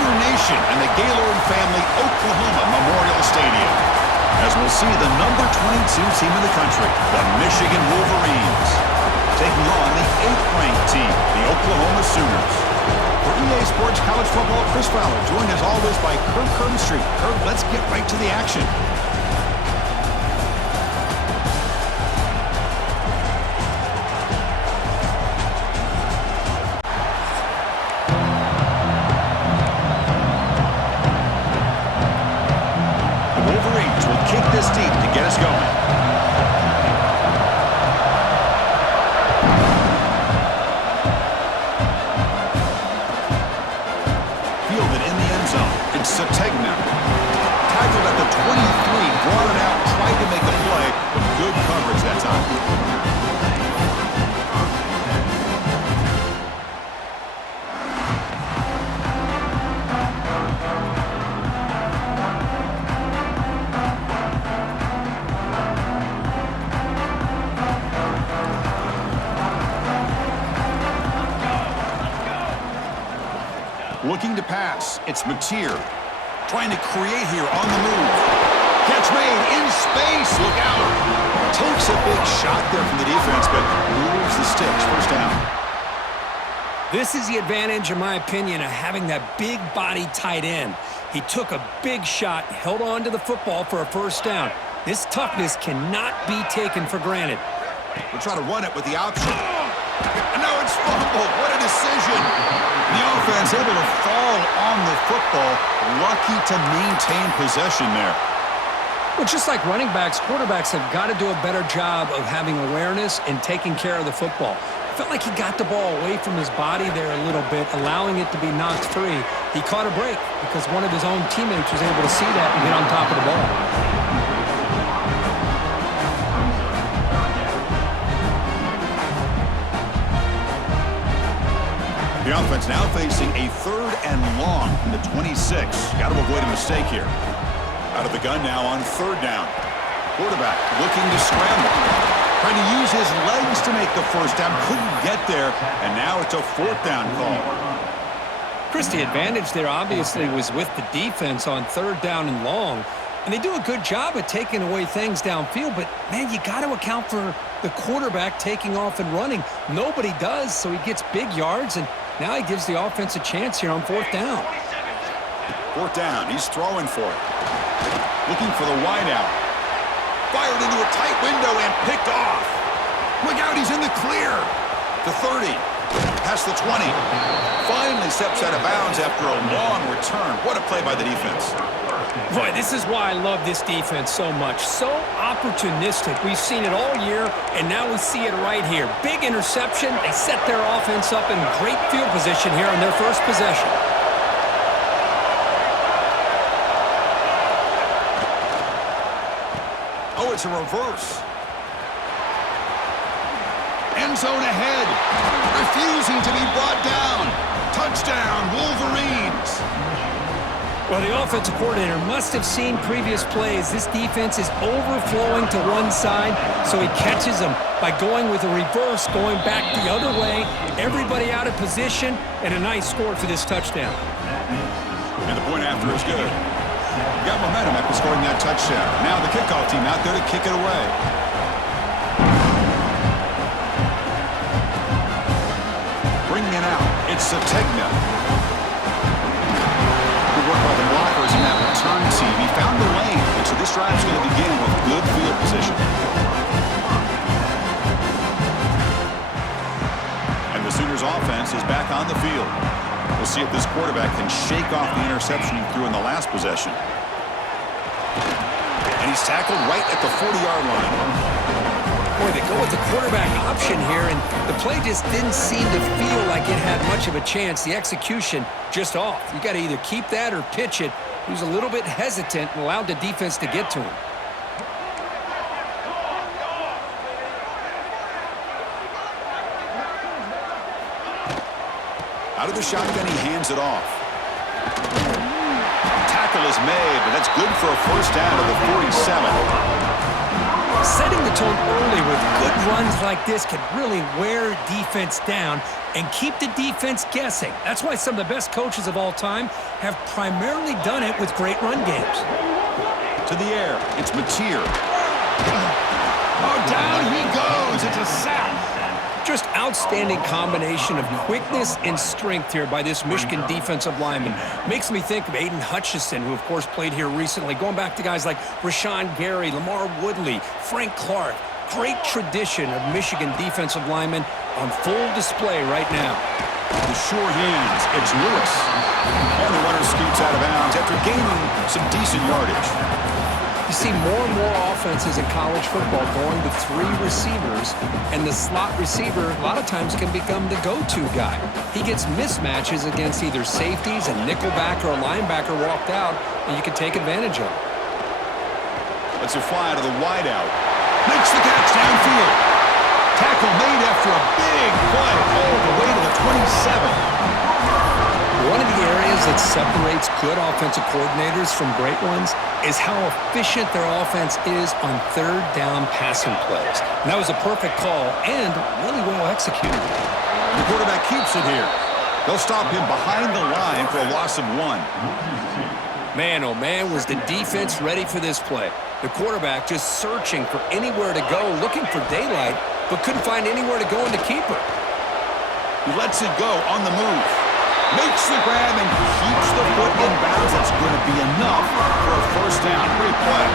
Sooner Nation and the Gaylord family Oklahoma Memorial Stadium, as we'll see the number 22 team in the country, the Michigan Wolverines, taking on the 8th-ranked team, the Oklahoma Sooners. For EA Sports College Football, Chris Fowler, joined as always by Kirk Herbstreit. Kirk, let's get right to the action. This deep to get us going. Fielded in the end zone. It's Sategna. Tackled at the 23, brought it out, tried to make a play, but good coverage that time. Looking to pass. It's Mateer. Trying to create here on the move. Catch made in space. Look out. Takes a big shot there from the defense, but moves the sticks. First down. This is the advantage, in my opinion, of having that big body tight end. He took a big shot, held on to the football for a first down. This toughness cannot be taken for granted. We'll try to run it with the option. No, it's fumbled. What a decision. The offense able to fall on the football. Lucky to maintain possession there. Well, just like running backs, quarterbacks have got to do a better job of having awareness and taking care of the football. I felt like he got the ball away from his body there a little bit, allowing it to be knocked free. He caught a break because one of his own teammates was able to see that and get on top of the ball. The offense now facing a 3rd and long from the 26. Got to avoid a mistake here. Out of the gun now on 3rd down. Quarterback looking to scramble. Trying to use his legs to make the first down. Couldn't get there, and now it's a 4th down call. Chris, the advantage there obviously was with the defense on 3rd down and long. And they do a good job at taking away things downfield, but, man, you got to account for the quarterback taking off and running. Nobody does, so he gets big yards, and now he gives the offense a chance here on 4th down. 4th down, he's throwing for it. Looking for the wideout. Fired into a tight window and picked off. Look out, he's in the clear. The 30, past the 20. Finally steps out of bounds after a long return. What a play by the defense. Boy, this is why I love this defense so much. So opportunistic. We've seen it all year, and now we see it right here. Big interception. They set their offense up in great field position here on their first possession. Oh, it's a reverse. End zone ahead. Refusing to be brought down. Touchdown, Wolverines. Well, the offensive coordinator must have seen previous plays. This defense is overflowing to one side, so he catches them by going with a reverse, going back the other way. Everybody out of position, and a nice score for this touchdown. And the point after is good. Got momentum after scoring that touchdown. Now the kickoff team out there to kick it away. Bringing it out, it's Sategna. Work by the blockers in that return team. He found the lane, and so this drive is going to begin with good field position. And the Sooners offense is back on the field. We'll see if this quarterback can shake off the interception he threw in the last possession. And he's tackled right at the 40-yard line. Boy, they go with the quarterback option here, and the play just didn't seem to feel like it had much of a chance. The execution just off. You got to either keep that or pitch it. He was a little bit hesitant and allowed the defense to get to him. Out of the shotgun, he hands it off. Tackle is made, but that's good for a first down to the 47. Setting the tone early with good runs like this can really wear defense down and keep the defense guessing. That's why some of the best coaches of all time have primarily done it with great run games. To the air, it's Mateer. Oh, down he goes. It's a sack. Just outstanding combination of quickness and strength here by this Michigan defensive lineman. Makes me think of Aiden Hutchinson, who of course played here recently, going back to guys like Rashawn Gary, Lamar Woodley, Frank Clark. Great tradition of Michigan defensive linemen on full display right now. The sure hands, it's Lewis. And the runner scoots out of bounds after gaining some decent yardage. You see more and more offenses in college football going to 3 receivers, and the slot receiver a lot of times can become the go-to guy. He gets mismatches against either safeties, a nickelback, or a linebacker walked out, and you can take advantage of it. Let's a fly to the wideout. Makes the catch downfield. Tackle made after a big play all the way to the 27. One of the areas that separates good offensive coordinators from great ones is how efficient their offense is on third down passing plays. And that was a perfect call and really well executed. The quarterback keeps it here. They'll stop him behind the line for a loss of 1. Man, oh man, was the defense ready for this play. The quarterback just searching for anywhere to go, looking for daylight, but couldn't find anywhere to go in the keeper. He lets it go on the move. Makes the grab and keeps the foot in bounds. That's going to be enough for a first down. Great play.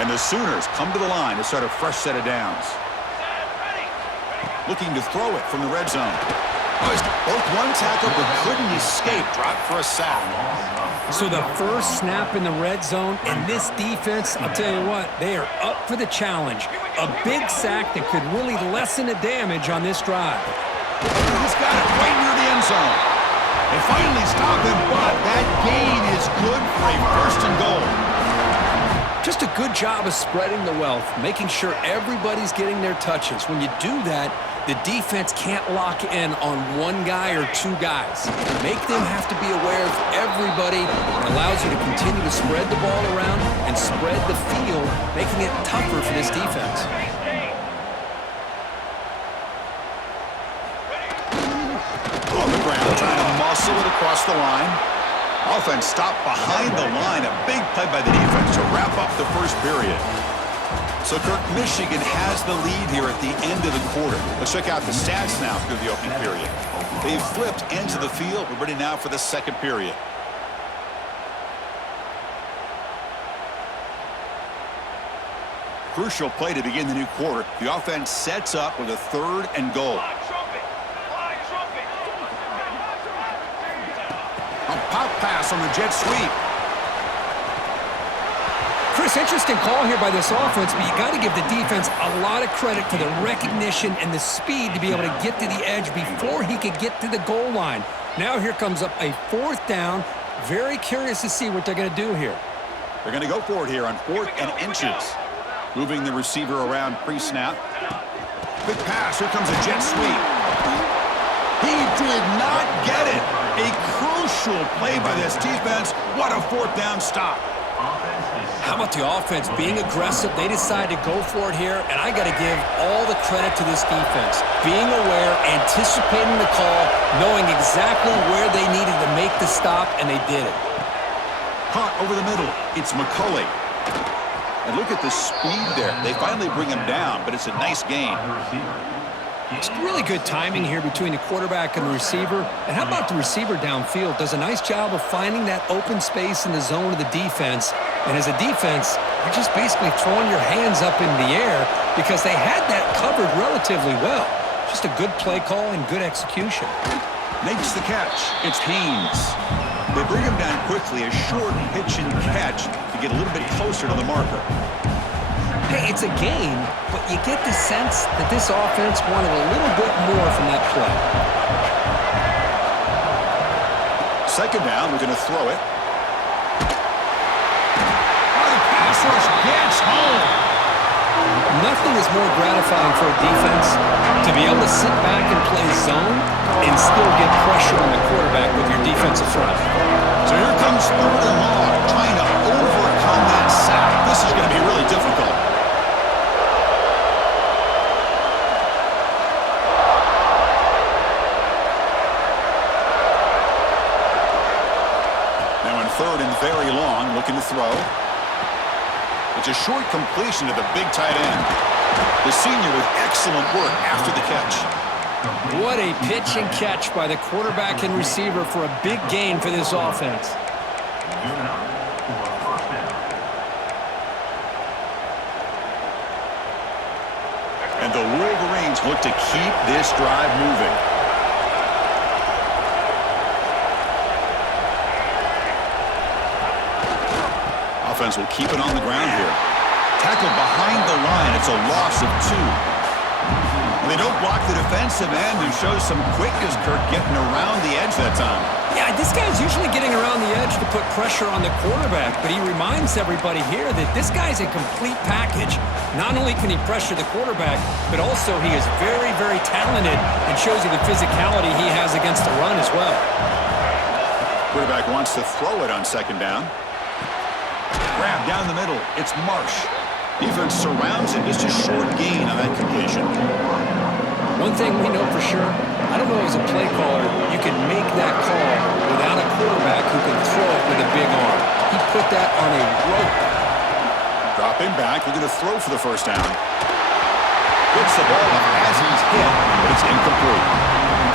And the Sooners come to the line to start a fresh set of downs. Looking to throw it from the red zone. Both one tackle but couldn't escape. Dropped for a sack. So the first snap in the red zone, and this defense, I'll tell you what, they are up for the challenge. A big sack that could really lessen the damage on this drive. He's got it right near the end zone. They finally stop him, but that gain is good for a first and goal. Just a good job of spreading the wealth, making sure everybody's getting their touches. When you do that, the defense can't lock in on one guy or 2 guys. Make them have to be aware of everybody. It allows you to continue to spread the ball around and spread the field, making it tougher for this defense. On the ground, trying to muscle it across the line. Offense stopped behind the line. A big play by the defense to wrap up the first period. So, Kirk, Michigan has the lead here at the end of the quarter. Let's check out the stats now through the opening period. They've flipped into the field. We're ready now for the second period. Crucial play to begin the new quarter. The offense sets up with a 3rd and goal. A pop pass on the jet sweep. Chris, interesting call here by this offense, but you got to give the defense a lot of credit for the recognition and the speed to be able to get to the edge before he could get to the goal line. Now here comes up a 4th down. Very curious to see what they're going to do here. They're going to go for it here on 4th and inches. Moving the receiver around pre-snap. Quick pass. Here comes a jet sweep. He did not get it. A crucial play by this defense. What a 4th down stop. How about the offense being aggressive? They decide to go for it here, and I got to give all the credit to this defense. Being aware, anticipating the call, knowing exactly where they needed to make the stop, and they did it. Caught over the middle. It's McCulley. And look at the speed there. They finally bring him down, but it's a nice gain. It's really good timing here between the quarterback and the receiver. And how about the receiver downfield? Does a nice job of finding that open space in the zone of the defense. And as a defense, you're just basically throwing your hands up in the air because they had that covered relatively well. Just a good play call and good execution. Makes the catch. It's Haynes. They bring him down quickly, a short pitch and catch to get a little bit closer to the marker. Hey, it's a game, but you get the sense that this offense wanted a little bit more from that play. Second down, we're going to throw it. Oh, the pass rush gets home. Nothing is more gratifying for a defense to be able to sit back and play zone and still get pressure on the quarterback with your defensive front. So here comes 3rd and long, trying to overcome that sack. This is going to be really difficult. third and very long, looking to throw. It's a short completion to the big tight end. The senior with excellent work after the catch. What a pitch and catch by the quarterback and receiver for a big gain for this offense. And the Wolverines look to keep this drive moving. Offense will keep it on the ground here. Tackled behind the line. It's a loss of 2. And they don't block the defensive end, who shows some quickness, Kirk, getting around the edge that time. Yeah, this guy's usually getting around the edge to put pressure on the quarterback, but he reminds everybody here that this guy's a complete package. Not only can he pressure the quarterback, but also he is very, very talented and shows you the physicality he has against the run as well. Quarterback wants to throw it on second down. Grab down the middle. It's Marsh. Defense surrounds him. Just a short gain on that completion. One thing we know for sure, I don't know as a play caller, you can make that call without a quarterback who can throw it with a big arm. He put that on a rope. Dropping back, looking to throw for the first down. Gets the ball up as he's hit, but it's incomplete.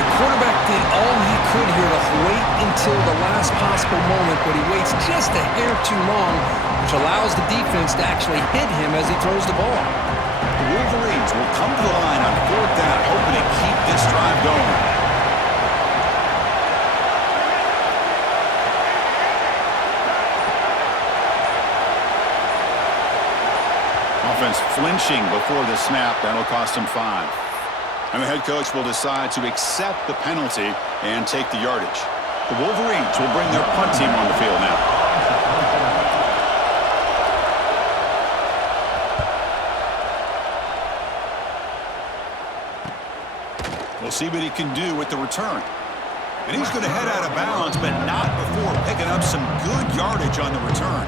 The quarterback did all he could here to wait until the last possible moment, but he waits just a hair too long, which allows the defense to actually hit him as he throws the ball. The Wolverines will come to the line on fourth down, hoping to keep this drive going. Offense flinching before the snap. That'll cost him 5. And the head coach will decide to accept the penalty and take the yardage. The Wolverines will bring their punt team on the field now. We'll see what he can do with the return. And he's going to head out of bounds, but not before picking up some good yardage on the return.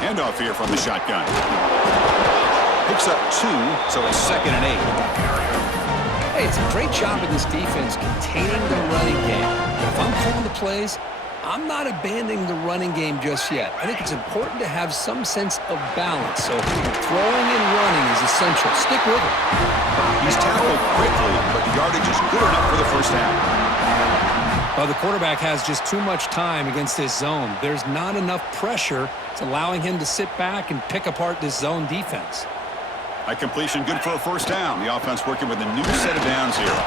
Handoff here from the shotgun. Picks up 2, so it's 2nd and 8. Hey, it's a great job of this defense containing the running game. If I'm calling the plays, I'm not abandoning the running game just yet. I think it's important to have some sense of balance. So throwing and running is essential. Stick with it. He's tackled quickly, but the yardage is good enough for the first down. Well, the quarterback has just too much time against this zone. There's not enough pressure. It's allowing him to sit back and pick apart this zone defense. A completion good for a first down. The offense working with a new set of downs here.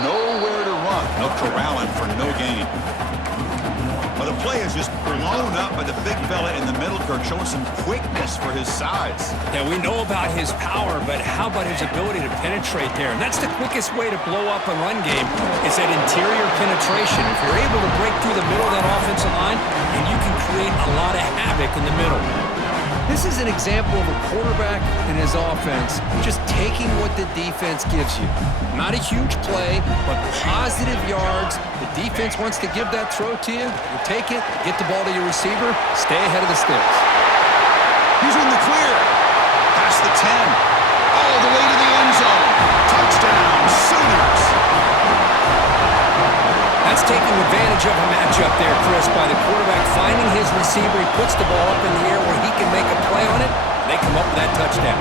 Nowhere to run. No corralling for no gain. Well, the play is just blown up by the big fella in the middle, Kirk, showing some quickness for his size. Yeah, we know about his power, but how about his ability to penetrate there? And that's the quickest way to blow up a run game is that interior penetration. If you're able to break through the middle of that offensive line, and you can create a lot of havoc in the middle. This is an example of a quarterback and his offense just taking what the defense gives you. Not a huge play, but positive yards. The defense wants to give that throw to you. You take it, get the ball to your receiver, stay ahead of the sticks. He's in the clear. Past the 10. All the way to the end zone. Touchdown, Sooners. That's taking advantage of a matchup there, Chris, by the quarterback finding his receiver. He puts the ball up in the air where he can make a play on it. They come up with that touchdown.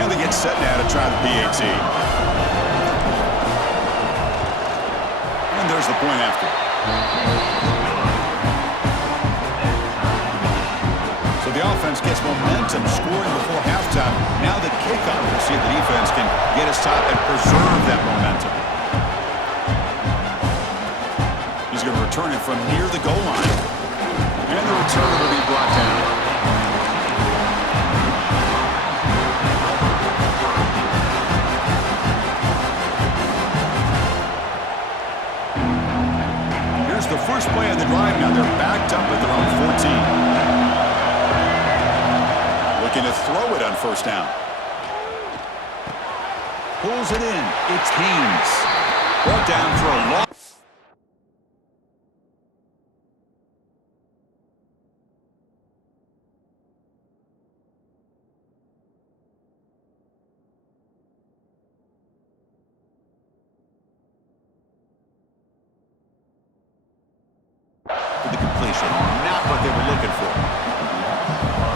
And they get set now to try the PAT. And there's the point after. So the offense gets momentum, scoring before halftime. Now the kickoff. We'll see if the defense can get his top and preserve that momentum. He's going to return it from near the goal line. And the return will be brought down. Sooners, the first play of the drive now. They're backed up at their own 14. Looking to throw it on first down. Pulls it in. It's Haynes. Brought down for a long. For the completion. Not what they were looking for.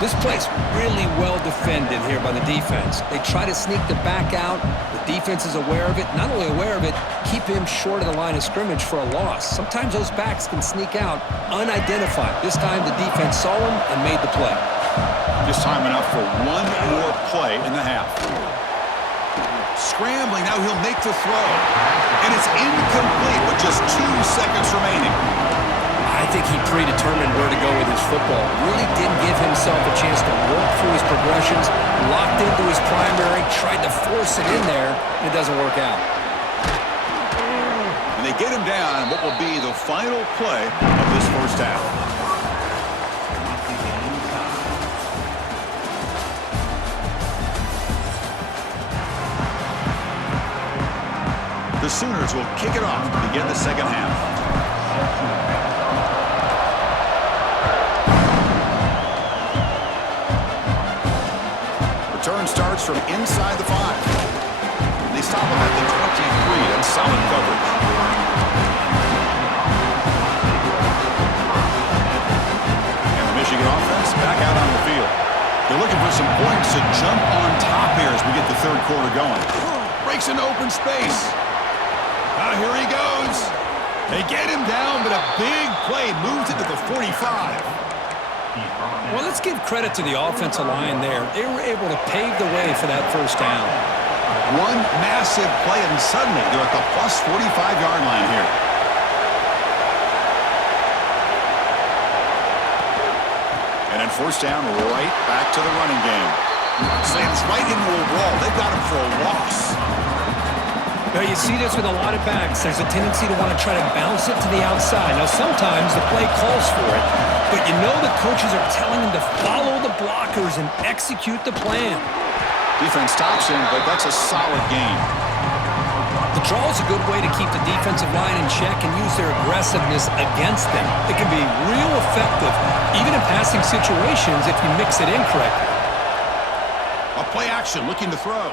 This play's really well defended here by the defense. They try to sneak the back out. The defense is aware of it. Not only aware of it, keep him short of the line of scrimmage for a loss. Sometimes those backs can sneak out unidentified. This time the defense saw him and made the play. Just time enough for one more play in the half. Scrambling, now he'll make the throw. And it's incomplete with just 2 seconds remaining. I think he predetermined where to go with his football. Really didn't give himself a chance to work through his progressions, locked into his primary, tried to force it in there, and it doesn't work out. And they get him down what will be the final play of this first half. The Sooners will kick it off to begin the second half. Return starts from inside the 5. They stop him at the 23 in solid coverage. And the Michigan offense back out on the field. They're looking for some points to jump on top here as we get the third quarter going. Breaks into open space. Now here he goes. They get him down, but a big play moves it to the 45. Well, let's give credit to the offensive line there. They were able to pave the way for that first down. One massive play, and suddenly they're at the plus 45-yard line here. And then first down, right back to the running game. Slams right into a wall. They've got him for a loss. Now, you see this with a lot of backs. There's a tendency to want to try to bounce it to the outside. Now, sometimes the play calls for it, but you know the coaches are telling them to follow the blockers and execute the plan. Defense stops him, but that's a solid gain. The draw is a good way to keep the defensive line in check and use their aggressiveness against them. It can be real effective, even in passing situations if you mix it in correctly. A play action looking to throw.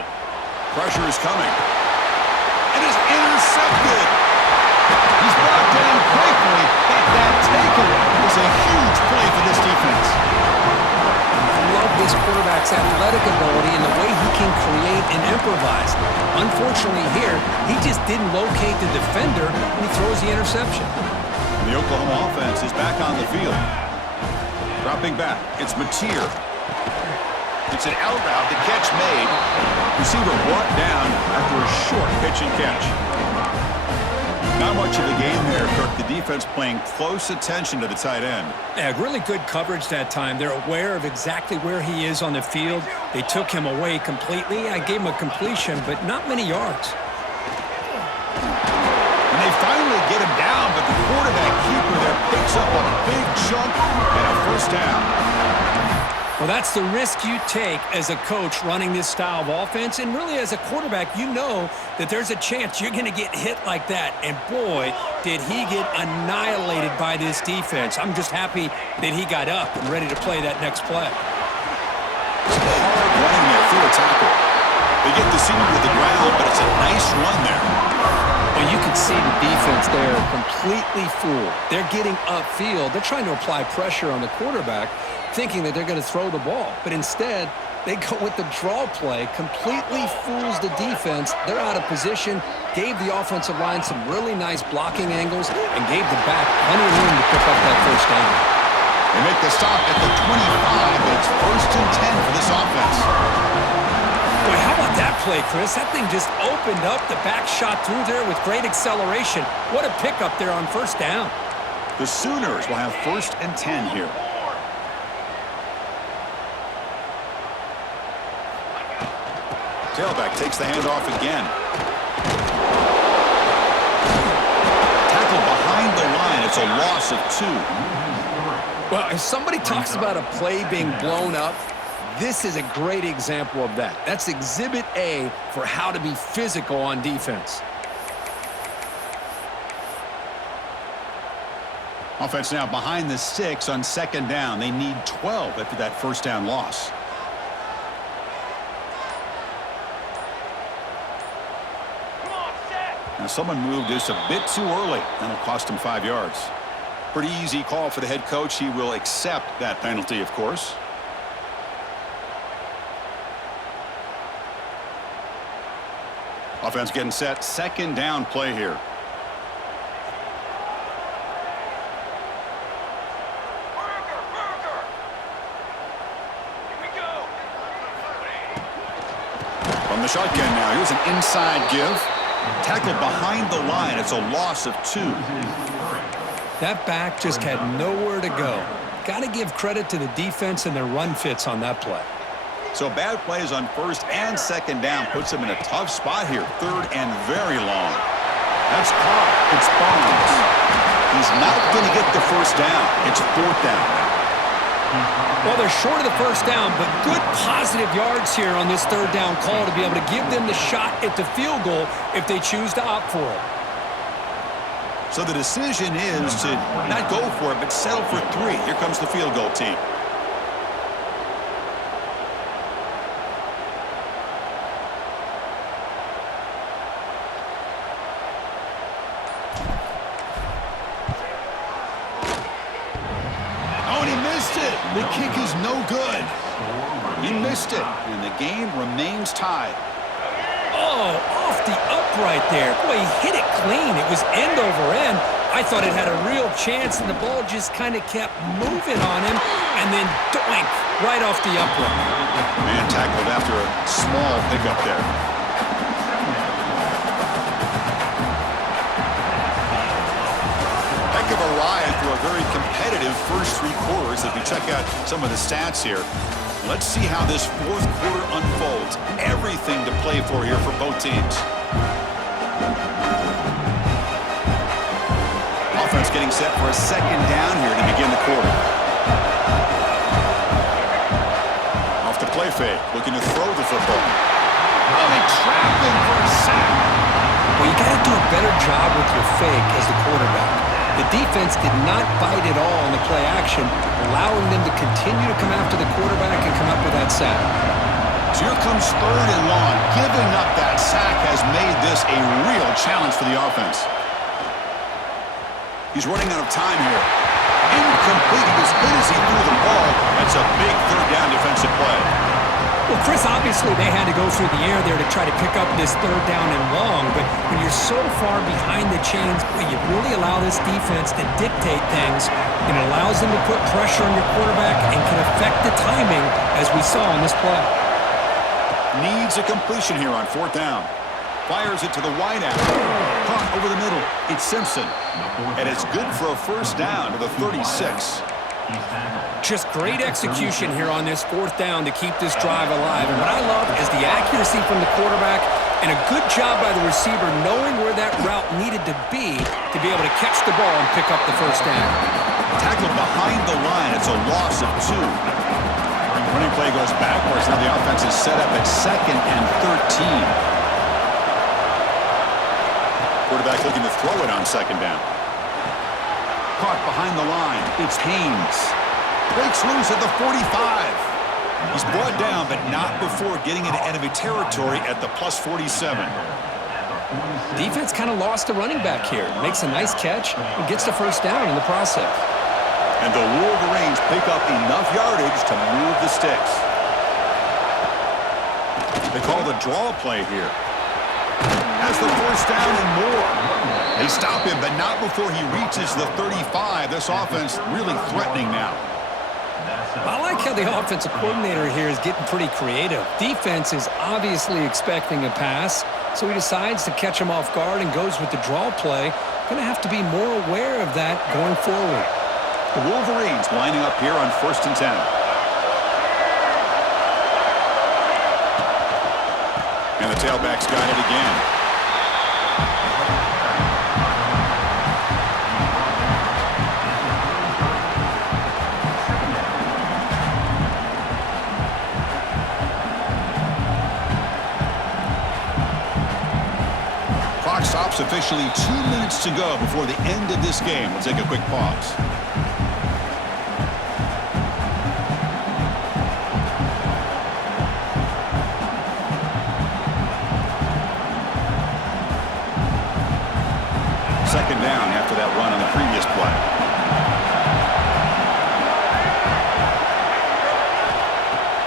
Pressure is coming. It is intercepted. He's brought down quickly, but that takeaway is a huge play for this defense. I love this quarterback's athletic ability and the way he can create and improvise. Unfortunately here, he just didn't locate the defender when he throws the interception. The Oklahoma offense is back on the field. Dropping back, it's Mateer. It's an out route, the catch made. Receiver brought down after a short pitch and catch. Not much of a game there, Kirk. The defense paying close attention to the tight end. Yeah, really good coverage that time. They're aware of exactly where he is on the field. They took him away completely. I gave him a completion, but not many yards. And they finally get him down, but the quarterback keeper there picks up a big chunk and a first down. Well, that's the risk you take as a coach running this style of offense. And really, as a quarterback, you know that there's a chance you're going to get hit like that. And boy, did he get annihilated by this defense. I'm just happy that he got up and ready to play that next play. Hard running there through a tackle. They get the senior to the ground, but it's a nice run there. Well, you can see the defense there completely fooled. They're getting upfield. They're trying to apply pressure on the quarterback, thinking that they're going to throw the ball. But instead, they go with the draw play, completely fools the defense. They're out of position, gave the offensive line some really nice blocking angles, and gave the back plenty of room to pick up that first down. They make the stop at the 25, and it's 1st and 10 for this offense. Boy, how about that play, Chris? That thing just opened up. The back shot through there with great acceleration. What a pickup there on first down. The Sooners will have 1st and 10 here. Tailback takes the handoff again. Tackled behind the line as It's a loss of 2. Well, if somebody talks about a play being blown up, this is a great example of that. That's exhibit A for how to be physical on defense. Offense now behind the 6 on 2nd down. They need 12 after that first down loss. Now someone moved this a bit too early. That'll cost him 5 yards. Pretty easy call for the head coach. He will accept that penalty, of course. Offense getting set. 2nd down play here. From the shotgun now. Here's an inside give. Tackled behind the line. It's a loss of 2. That back just had nowhere to go. Got to give credit to the defense and their run fits on that play. So bad plays on 1st and 2nd down puts him in a tough spot here. 3rd and very long. That's caught. It's Barnes. He's not going to get the first down. It's 4th down now. Well, they're short of the first down, but good positive yards here on this 3rd down call to be able to give them the shot at the field goal if they choose to opt for it. So the decision is to not go for it, but settle for 3. Here comes the field goal team. Oh, and he missed it. The kick is no good. He missed it, and the game remains tied. Oh, off the upright there. Boy, he hit it clean. It was end over end. I thought it had a real chance, and the ball just kind of kept moving on him, and then doink, right off the upright. Man tackled after a small pickup there. Heck of a ride through a very competitive first 3 quarters. If we check out some of the stats here, let's see how this 4th quarter unfolds. Everything to play for here for both teams. Offense getting set for a 2nd down here to begin the quarter. Off the play fake, looking to throw the football. Oh, they trap him for a sack. Well, you got to do a better job with your fake as the quarterback. The defense did not bite at all in the play action, allowing them to continue to come after the quarterback and come up with that sack. So here comes 3rd and long. Giving up that sack has made this a real challenge for the offense. He's running out of time here. Incomplete. He was hit as he threw the ball. That's a big 3rd down defensive play. Well, Chris, obviously they had to go through the air there to try to pick up this 3rd down and long, but when you're so far behind the chains, boy, you really allow this defense to dictate things, and it allows them to put pressure on your quarterback and can affect the timing, as we saw on this play. Needs a completion here on 4th down. Fires it to the wideout. Caught over the middle. It's Simpson. And it's good for a first down to the 36. Just great execution here on this 4th down to keep this drive alive. And what I love is the accuracy from the quarterback and a good job by the receiver knowing where that route needed to be able to catch the ball and pick up the first down. Tackled behind the line. It's a loss of 2. Running play goes backwards. Now the offense is set up at 2nd and 13. Quarterback looking to throw it on 2nd down. Caught behind the line. It's Haynes. Breaks loose at the 45. He's brought down, but not before getting into enemy territory at the plus 47. Defense kind of lost a running back here. Makes a nice catch and gets the first down in the process. And the Wolverines pick up enough yardage to move the sticks. They call the draw play here. Has the first down and more. They stop him, but not before he reaches the 35. This offense really threatening now. I like how the offensive coordinator here is getting pretty creative. Defense is obviously expecting a pass, so he decides to catch him off guard and goes with the draw play. Going to have to be more aware of that going forward. The Wolverines lining up here on 1st and 10. And the tailback's got it again. It's officially 2 minutes to go before the end of this game. We'll take a quick pause. Second down after that run on the previous play.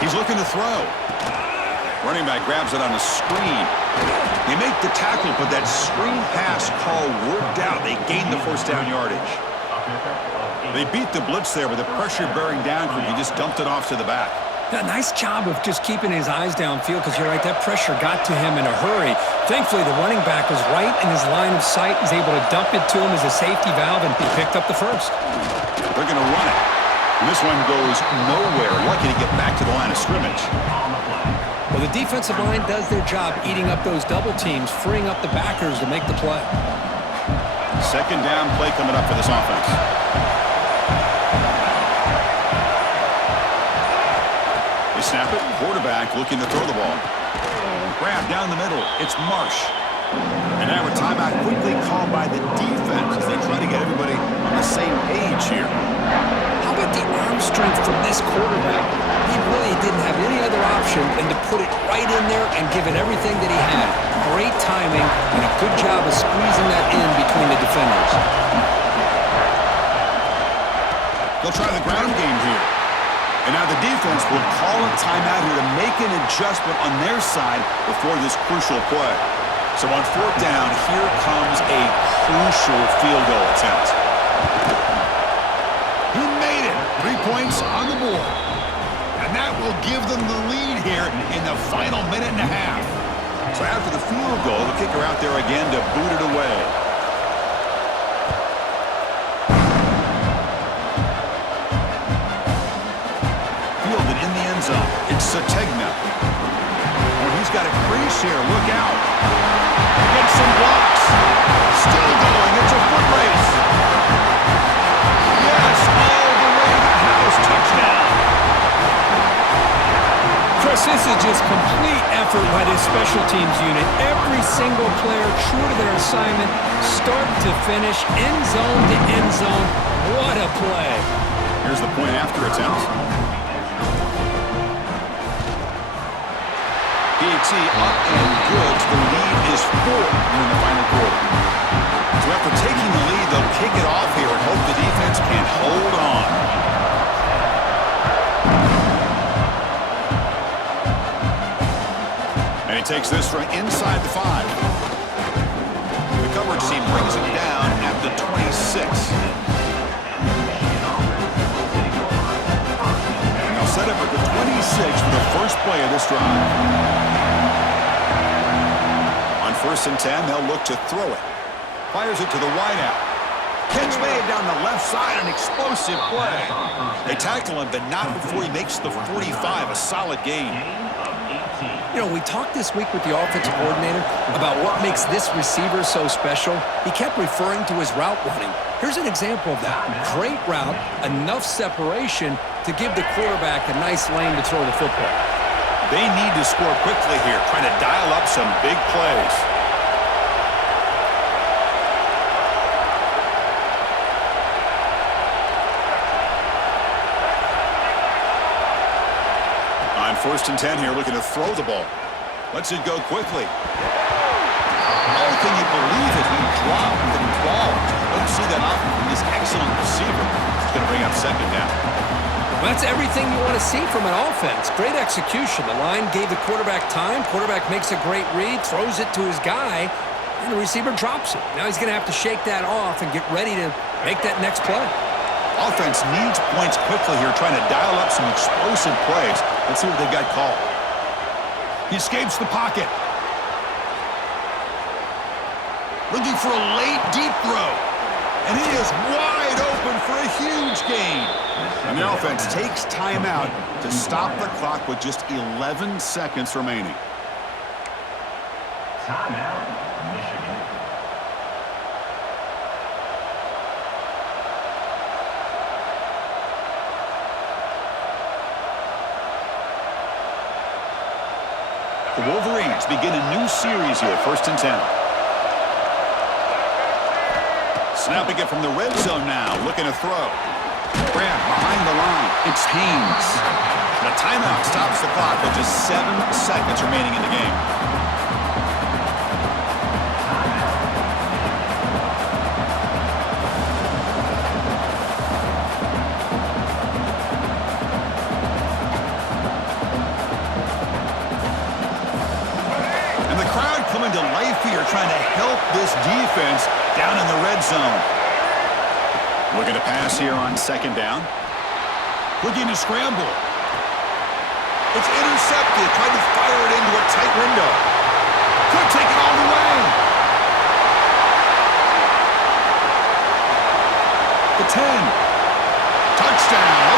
He's looking to throw. Running back grabs it on a screen. They make the tackle, but that screen pass call worked out. They gained the first down yardage. They beat the blitz there with the pressure bearing down. He just dumped it off to the back. A nice job of just keeping his eyes downfield, because you're right, that pressure got to him in a hurry. Thankfully, the running back was right in his line of sight. He's able to dump it to him as a safety valve, and he picked up the first. They're going to run it. And this one goes nowhere. Lucky to get back to the line of scrimmage. Well, the defensive line does their job eating up those double teams, freeing up the backers to make the play. Second down play coming up for this offense. They snap it. Quarterback looking to throw the ball. Grab down the middle. It's Marsh. And now a timeout quickly called by the defense as they try to get everybody on the same page here. How about the arm strength from this quarterback? He really didn't have any other option than to put it right in there and give it everything that he had. Great timing and a good job of squeezing that in between the defenders. They'll try the ground game here. And now the defense will call a timeout here to make an adjustment on their side before this crucial play. So on fourth down, here comes a crucial field goal attempt. He made it. 3 points on the board. And that will give them the lead here in the final minute and a half. So after the field goal, the kicker out there again to boot it away. Fielded in the end zone. It's Sategna. Oh, he's got a crease here. Look out. Gets some blocks. Still going. It's a foot race. Yes, all the way to the house. Touchdown. Chris, this is just complete effort by this special teams unit. Every single player true to their assignment, start to finish, end zone to end zone. What a play. Here's the point after attempt. PAT up and good. The lead is 4 in the final quarter. So after taking the lead, they'll kick it off here and hope the defense can hold on. And he takes this from inside the 5. The coverage team brings him down at the 26. And they'll set up at the 26 for the first play of this drive. On 1st and 10, they'll look to throw it. Fires it to the wideout. Catch made down the left side, an explosive play. They tackle him, but not before he makes the 45, a solid gain. You know, we talked this week with the offensive coordinator about what makes this receiver so special. He kept referring to his route running. Here's an example of that. Great route, enough separation to give the quarterback a nice lane to throw the football. They need to score quickly here, trying to dial up some big plays. On 1st and 10 here, looking to throw the ball. Lets it go quickly. Oh, can you believe it? He dropped the ball. Don't see that often from this excellent receiver. It's going to bring up second down. Well, that's everything you want to see from an offense. Great execution. The line gave the quarterback time. Quarterback makes a great read, throws it to his guy, and the receiver drops it. Now he's going to have to shake that off and get ready to make that next play. Offense needs points quickly here, trying to dial up some explosive plays. Let's see what they got called. He escapes the pocket. Looking for a late deep throw. And he is wide open for a huge gain. And the offense takes timeout to stop the clock with just 11 seconds remaining. Timeout, Michigan. The Wolverines begin a new series here, 1st and 10. Snapping it from the red zone now, looking to throw. Grant behind the line. It's Haynes. The timeout stops the clock with just 7 seconds remaining in the game. And the crowd coming to life here, trying to help this defense down in the red zone. Looking to pass here on second down. Looking to scramble. It's intercepted. Trying to fire it into a tight window. Could take it all the way. The 10. Touchdown.